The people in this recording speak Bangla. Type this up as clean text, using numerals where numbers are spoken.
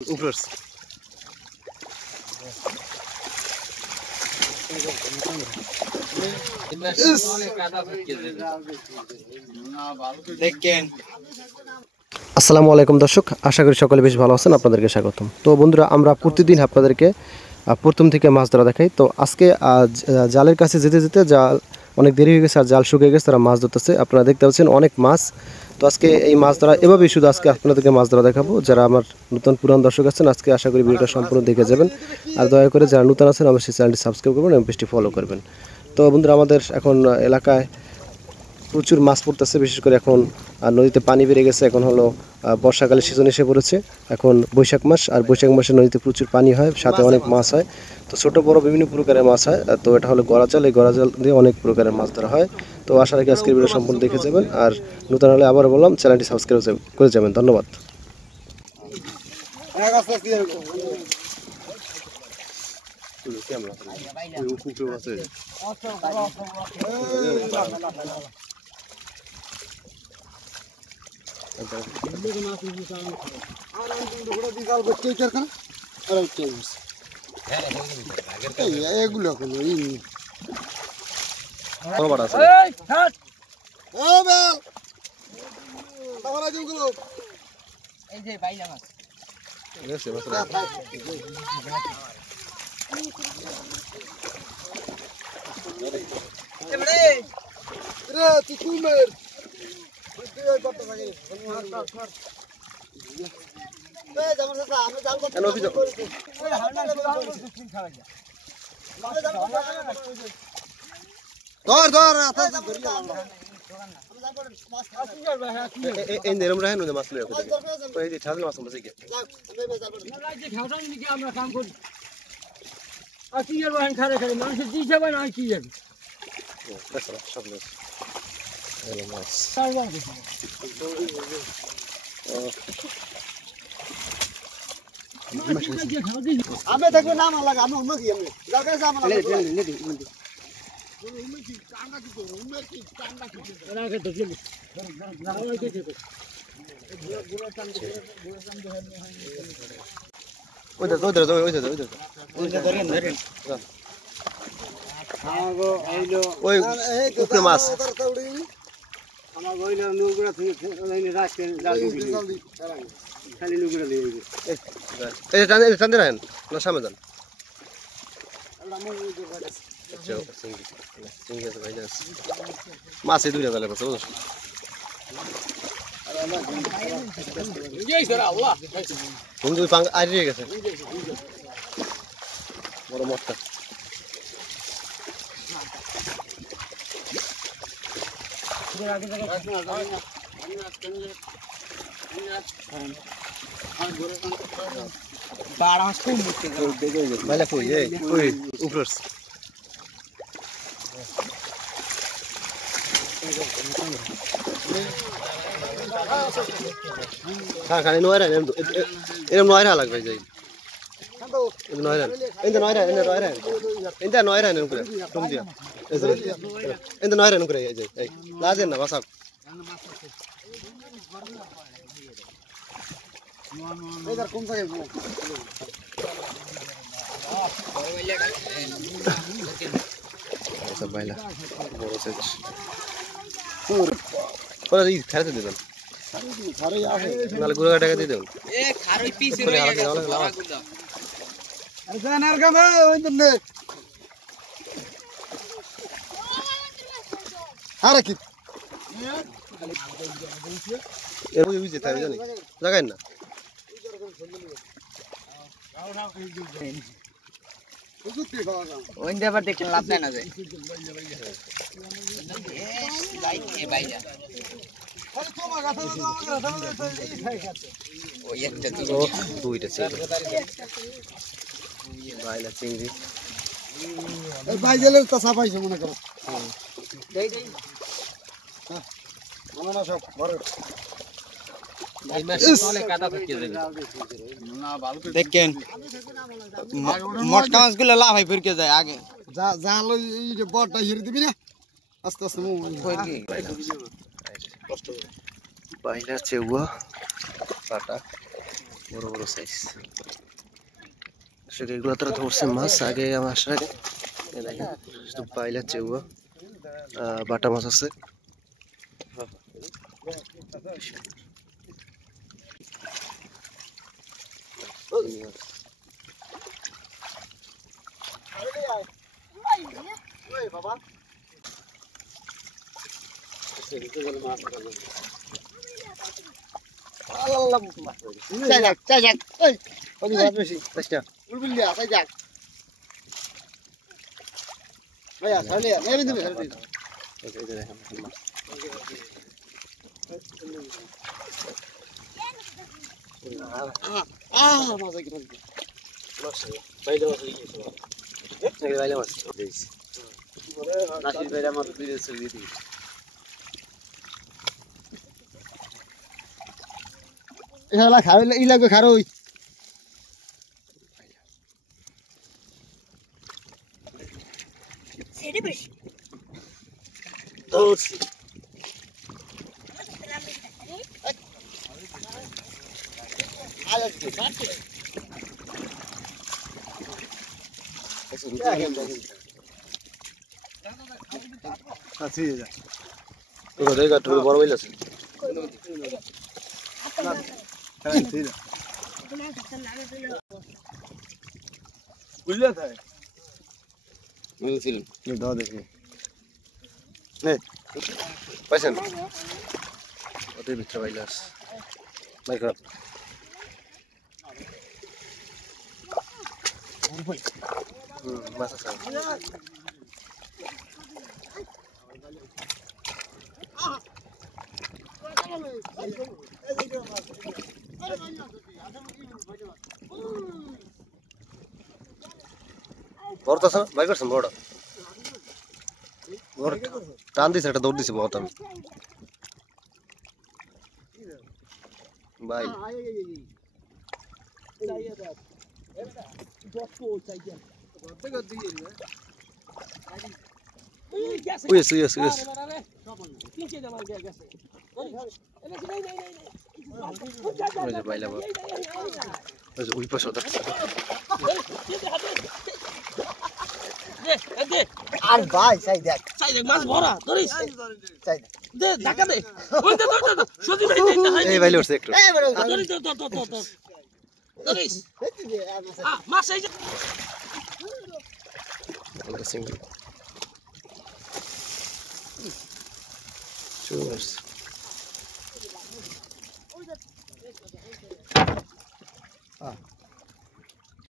Ufers. আসসালামু আলাইকুম দর্শক, আশা করি সকলে বেশ ভালো আছেন। আপনাদেরকে স্বাগতম। তো বন্ধুরা, আমরা প্রতিদিন আপনাদেরকে প্রথম থেকে মাছ ধরা দেখাই। তো আজকে জালের কাছে যেতে যেতে জাল অনেক দেরি হয়ে গেছে আর জাল শুকিয়ে গেছে, তারা মাছ ধরতেছে। আপনারা দেখতে পাচ্ছেন অনেক মাছ। তো আজকে এই মাছ ধরা এভাবেই শুধু আজকে আপনাদেরকে মাছ ধরা দেখাবো। যারা আমার নতুন পুরান দর্শক আছেন, আজকে আশা করি ভিডিওটা সম্পূর্ণ দেখে যাবেন। আর দয়া করে যারা নতুন আছেন অবশ্যই চ্যানেলটি সাবস্ক্রাইব করবেন এবং পেজটি ফলো করবেন। তো বন্ধুরা, আমাদের এখন এলাকায় প্রচুর মাছ পড়তেছে। বিশেষ করে এখন নদীতে পানি বেড়ে গেছে। এখন হলো বর্ষাকালের সিজন এসে পড়েছে। এখন বৈশাখ মাস, আর বৈশাখ মাসে নদীতে প্রচুর পানি হয়, সাথে অনেক মাছ হয়। তো ছোট বড় বিভিন্ন প্রকারের মাছ হয়। তো এটা হলো গড়াজাল, এই গড়াজাল দিয়ে অনেক প্রকারের মাছ ধরা হয়। তো আশা রাখি আজকের ভিডিও সম্পূর্ণ দেখে যাবেন। আর নতুন হলে আবার বললাম, চ্যানেলটি সাবস্ক্রাইব করে যাবেন। ধন্যবাদ। আমি দেখবো না আমার লাগে, আমি অন্য কি আমি দরকার আছে আমার লাগে মাছ আমার গইল নৌগুড়া থেকে রাখতে খালি নৌগুড়া দিয়ে এই টান দেন না সামনে যান। মাছ এই দুইটা জালে পড়ছে বুঝছো। কিন্তু ওই পাঙ্গা আইরে গেছে বড় মটকা। খালি নয় রান এরকম 9 রান লাগবে যাই 9 রান এতে 9 রান এতে 9 রান করে কম দিয়া এতে 9 রান করে যাই এই লাজেন না বাসাক এদার কম থাকে সব বাইলা বড় সাইজ কোন এই খেলতে দিবেন খারই আছে নালে গুড়া টাকা দিয়ে দেন এ খারই পিস রয়ে গেছে আরে জানার গামে ওই তো নে আরে কি এর ওই বুঝতে তাই জানি লাগাই না ওই দেবার দেখতে লাভ নাই না যায় লাইট এ বাইরা ওই একটা দুইটা ছিল বাইলা চিংড়ি এই বাইজেলের তাসা পাইছে মনে করো দেই দেই হ্যাঁ আমরা সব বড় এই মাসে তলে কাটা থাকে না ভালো করে দেখেন মটকা মাছগুলো লাভ হয় ফিরকে যায় আগে যা জাল এই যে বড়টা হিরে দিবি না আস্তে আস্তে মুখ কষ্ট বাইলা চেউয়া কাটা বড় বড় সাইজ। আসলে এগুলো তো ধরছে মাছ আগে আমার আসার আগে দেখেন শুধু পাইলা চেউয়া বাটা মাছ আছে। ই লাগবে খারোই বড় হইল আছে বুঝলে তাই দাও দেখি পাইছেন ওদের ভিতরে পাইলে আছে বাই কর মাছ আছে বড় তো আছে বাই করছেন বড় বড় টান দিছে একটা দৌড় দিছে বহুত আমি ভাই উইস উইস উইস ওই যে বাইলা ওই যে উই পাশে ওটা আর ভাই চাই দেখ মাছ ভরা ধরিস চাই দে ধাক্কা দে ওই দে ধর সজি ভাই দে এই বাইলে উঠছে একটু ধরিস ধরিস মাছ এই যে সিঙ্গেল চুস